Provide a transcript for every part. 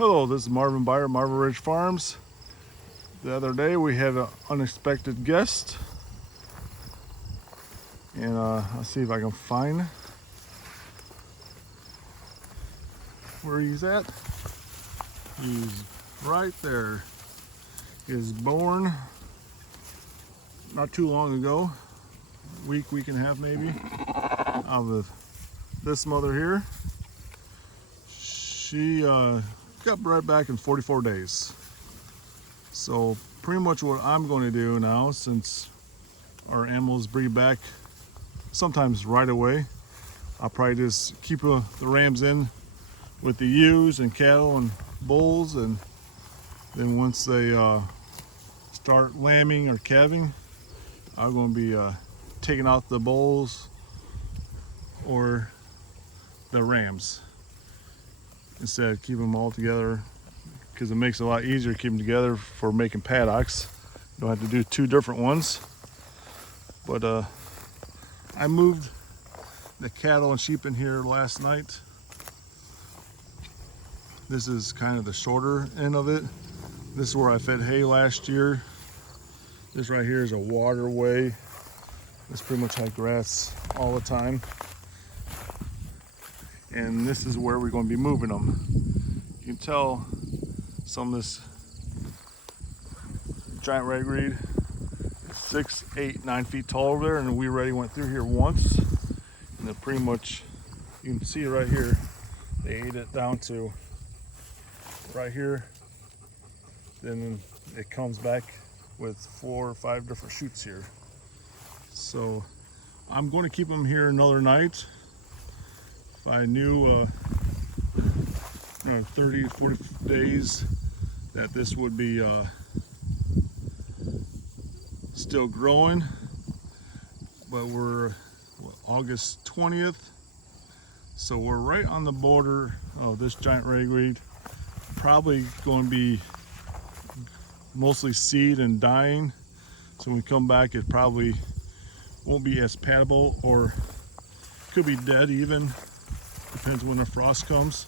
Hello, this is Marvin Byer, Marvin Ridge Farms. The other day we had an unexpected guest, and I'll see if I can find where he's at. He's right there. He was born not too long ago, week and a half maybe, out of this mother here. She got bred back in 44 days. So pretty much what I'm going to do now, since our animals breed back sometimes right away, I'll probably just keep the rams in with the ewes and cattle and bulls, and then once they start lambing or calving, I'm going to be taking out the bulls or the rams instead of keeping them all together, because it makes it a lot easier to keep them together for making paddocks. You don't have to do two different ones. But I moved the cattle and sheep in here last night. This is kind of the shorter end of it. This is where I fed hay last year. This right here is a waterway. It's pretty much had grass all the time. And this is where we're going to be moving them. You can tell some of this giant ragweed is 6, 8, 9 feet tall over there, and we already went through here once. And they're pretty much, you can see right here, they ate it down to right here. Then it comes back with 4 or 5 different shoots here. So I'm going to keep them here another night. If I knew 30 to 40 days that this would be still growing, but we're August 20th, so we're right on the border of this giant ragweed. Probably going to be mostly seed and dying, so when we come back it probably won't be as palatable, or could be dead even. Depends when the frost comes.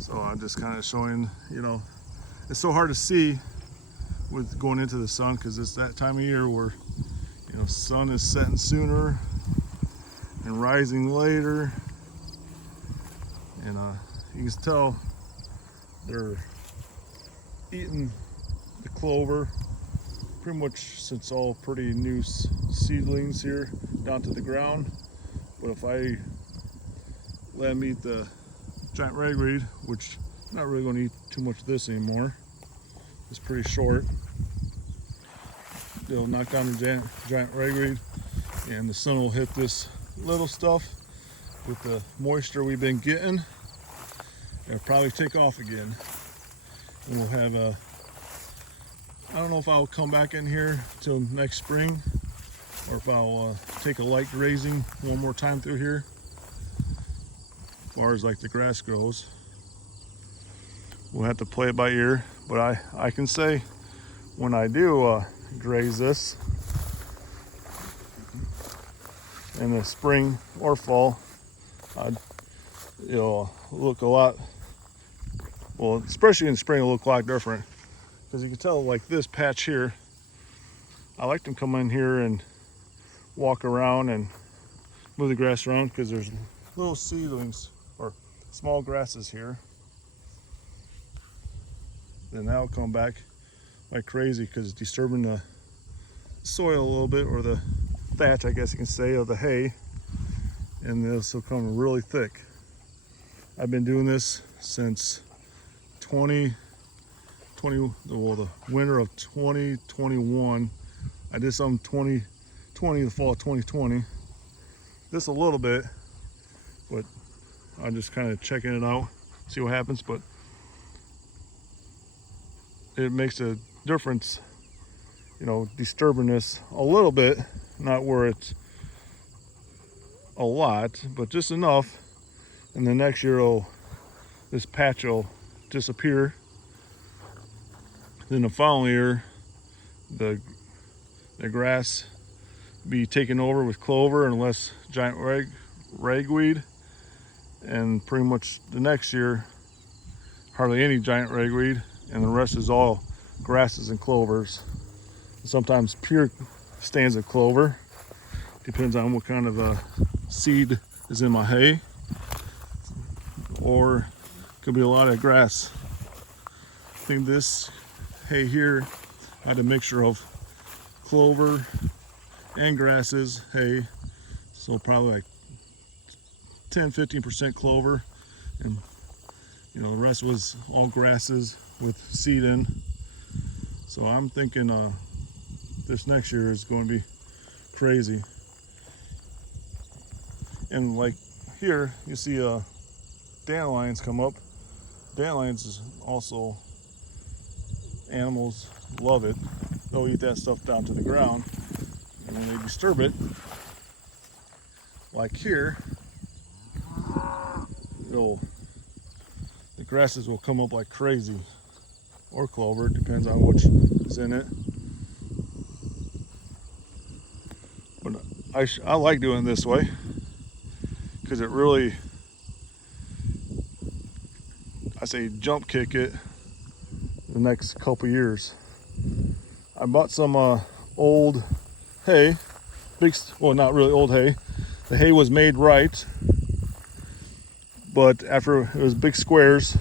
So I'm just kind of showing, it's so hard to see with going into the sun, because it's that time of year where, sun is setting sooner and rising later. And you can tell they're eating the clover, pretty much since all pretty new seedlings here down to the ground. But if I let them eat the giant ragweed, which I'm not really going to eat too much of this anymore, it's pretty short, they'll knock down the giant ragweed, and the sun will hit this little stuff. With the moisture we've been getting, it'll probably take off again, and we'll have a, I don't know if I'll come back in here till next spring, or if I'll take a light grazing one more time through here, as far as like the grass grows. We'll have to play it by ear, but I can say when I do graze this in the spring or fall, it'll look a lot, well, especially in the spring, it'll look a lot different, because you can tell, like this patch here, I like to come in here and walk around and move the grass around, because there's little seedlings or small grasses here. Then that'll come back like crazy, because it's disturbing the soil a little bit, or the thatch, I guess you can say, of the hay, and this will come really thick. I've been doing this since 2020, well, the winter of 2021. I did some 2020, the fall of 2020. This a little bit, but I'm just kind of checking it out, see what happens. But it makes a difference, disturbing this a little bit, not where it's a lot, but just enough. And the next year, this patch will disappear. Then the following year, the grass be taken over with clover and less giant ragweed, and pretty much the next year hardly any giant ragweed, and the rest is all grasses and clovers. Sometimes pure stands of clover, depends on what kind of seed is in my hay, or could be a lot of grass. I think this hay here had a mixture of clover and grasses hay, so probably like 10-15% clover, and you know, the rest was all grasses with seed in. So I'm thinking this next year is going to be crazy. And like here, you see dandelions come up. Dandelions is also, animals love it. They'll eat that stuff down to the ground, and when they disturb it, like here, the grasses will come up like crazy, or clover, depends on which is in it. But I like doing it this way because it really, I say, jump kick it the next couple years. I bought some old hay, well, not really old hay. The hay was made right, but after it was big squares,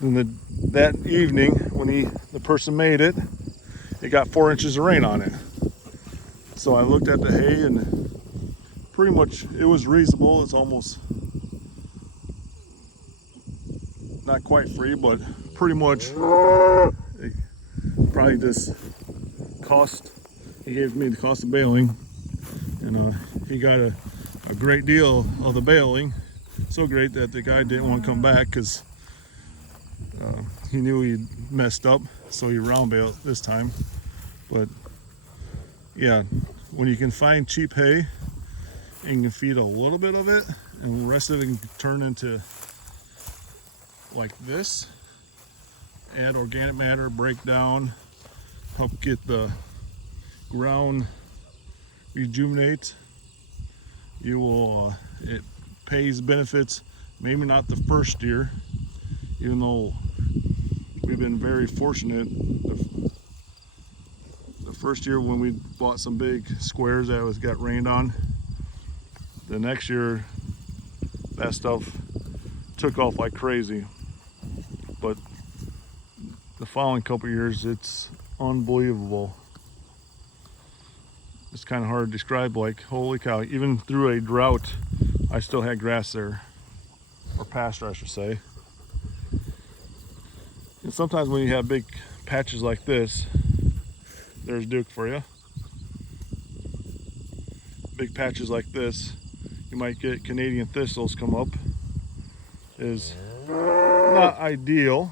then that evening when the person made it, it got 4 inches of rain on it. So I looked at the hay, and pretty much it was reasonable. It's almost not quite free, but pretty much it probably just cost. He gave me the cost of baling, and he got a great deal of the baling. So great that the guy didn't want to come back because he knew he'd messed up, so he round baled this time. But yeah, when you can find cheap hay and you can feed a little bit of it, and the rest of it can turn into like this, add organic matter, break down, help get the ground rejuvenate, you will it pays benefits. Maybe not the first year, even though we've been very fortunate. The first year when we bought some big squares that got rained on, the next year that stuff took off like crazy. But the following couple years, it's unbelievable. It's kind of hard to describe, like, holy cow, even through a drought, I still had grass there, or pasture I should say. And sometimes when you have big patches like this, there's Duke for you. Big patches like this, you might get Canadian thistles come up. Is not ideal,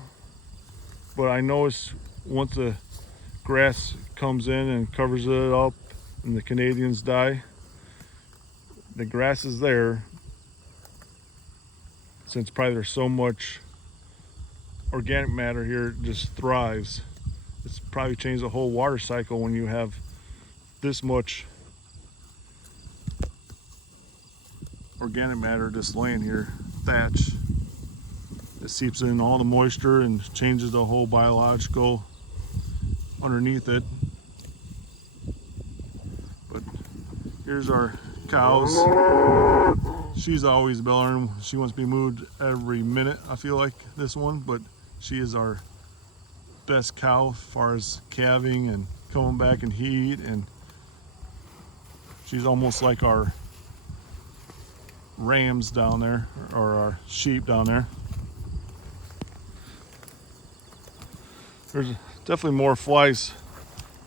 but I notice once the grass comes in and covers it up and the Canadians die, the grass is there, since probably there's so much organic matter here, it just thrives. It's probably changed the whole water cycle when you have this much organic matter just laying here, thatch. It seeps in all the moisture and changes the whole biological underneath it. But here's our cows. She's always bellowing. She wants to be moved every minute, I feel like, this one, but she is our best cow as far as calving and coming back in heat, and she's almost like our rams down there, or our sheep down there. There's definitely more flies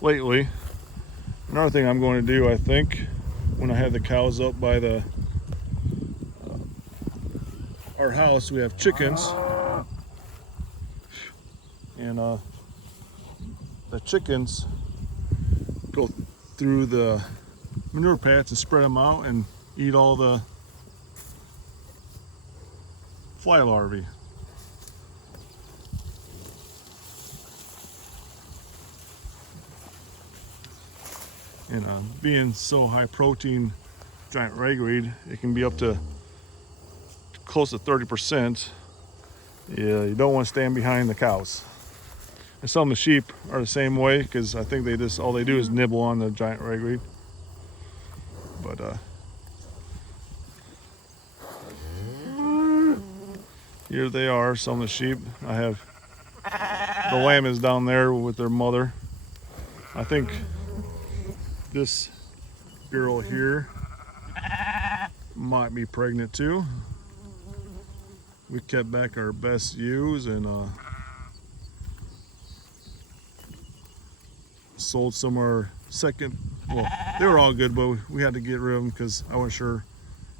lately. Another thing I'm going to do, I think, when I have the cows up by our house, we have chickens, and the chickens go through the manure pads and spread them out and eat all the fly larvae. And being so high protein giant ragweed, it can be up to close to 30%, yeah, you don't want to stand behind the cows. And some of the sheep are the same way, because I think they just, all they do is nibble on the giant ragweed. But here they are, some of the sheep. I have, the lamb is down there with their mother. I think this girl here might be pregnant too. We kept back our best ewes and sold some of our second, well, they were all good, but we had to get rid of them because I wasn't sure,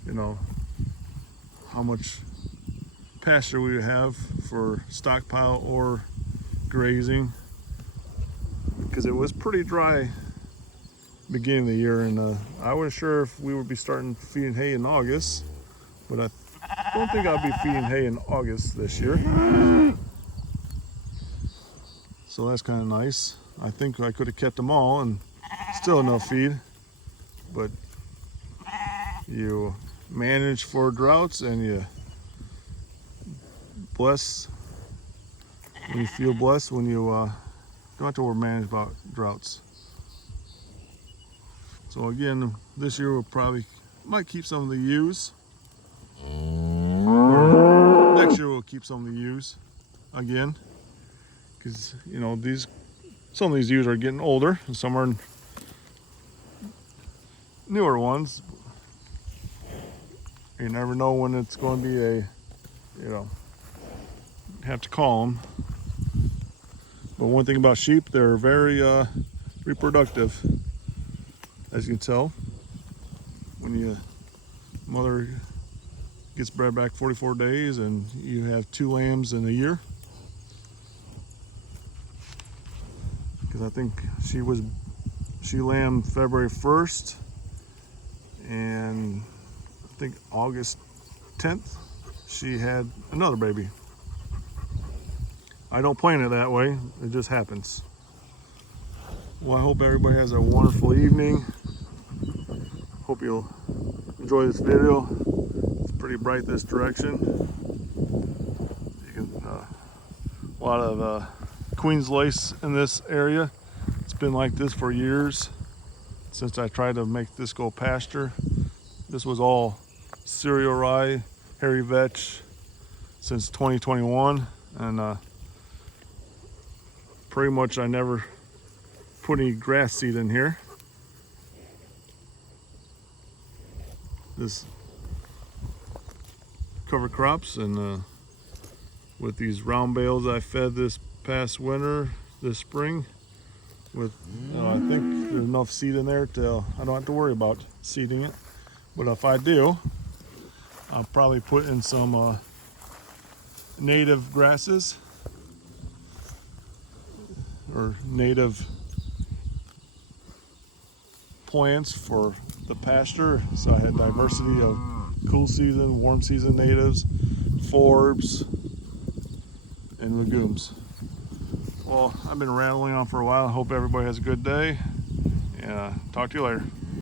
you know, how much pasture we would have for stockpile or grazing, because it was pretty dry beginning of the year, and I wasn't sure if we would be starting feeding hay in August, but I don't think I'll be feeding hay in August this year. So that's kind of nice. I think I could have kept them all and still enough feed, but you manage for droughts and you bless when you feel blessed, when you don't have to manage about droughts. So again, this year we'll probably might keep some of the ewes. Or next year we'll keep some of the ewes again, because you know some of these ewes are getting older and some are newer ones. You never know when it's going to be a, you know, have to call them. But one thing about sheep, they're very reproductive, as you can tell. When your mother gets bred back 44 days and you have 2 lambs in a year. Because I think she lambed February 1st, and I think August 10th she had another baby. I don't plan it that way, it just happens. Well, I hope everybody has a wonderful evening. Hope you'll enjoy this video. It's pretty bright this direction. You can a lot of Queen's lace in this area. It's been like this for years since I tried to make this go pasture. This was all cereal rye, hairy vetch since 2021, and pretty much I never put any grass seed in here. This cover crops, and with these round bales I fed this past winter, this spring, with I think there's enough seed in there to I don't have to worry about seeding it. But if I do, I'll probably put in some native grasses or native plants for the pasture, so I had diversity of cool season, warm season natives, forbs, and legumes. Well, I've been rambling on for a while. I hope everybody has a good day, and talk to you later.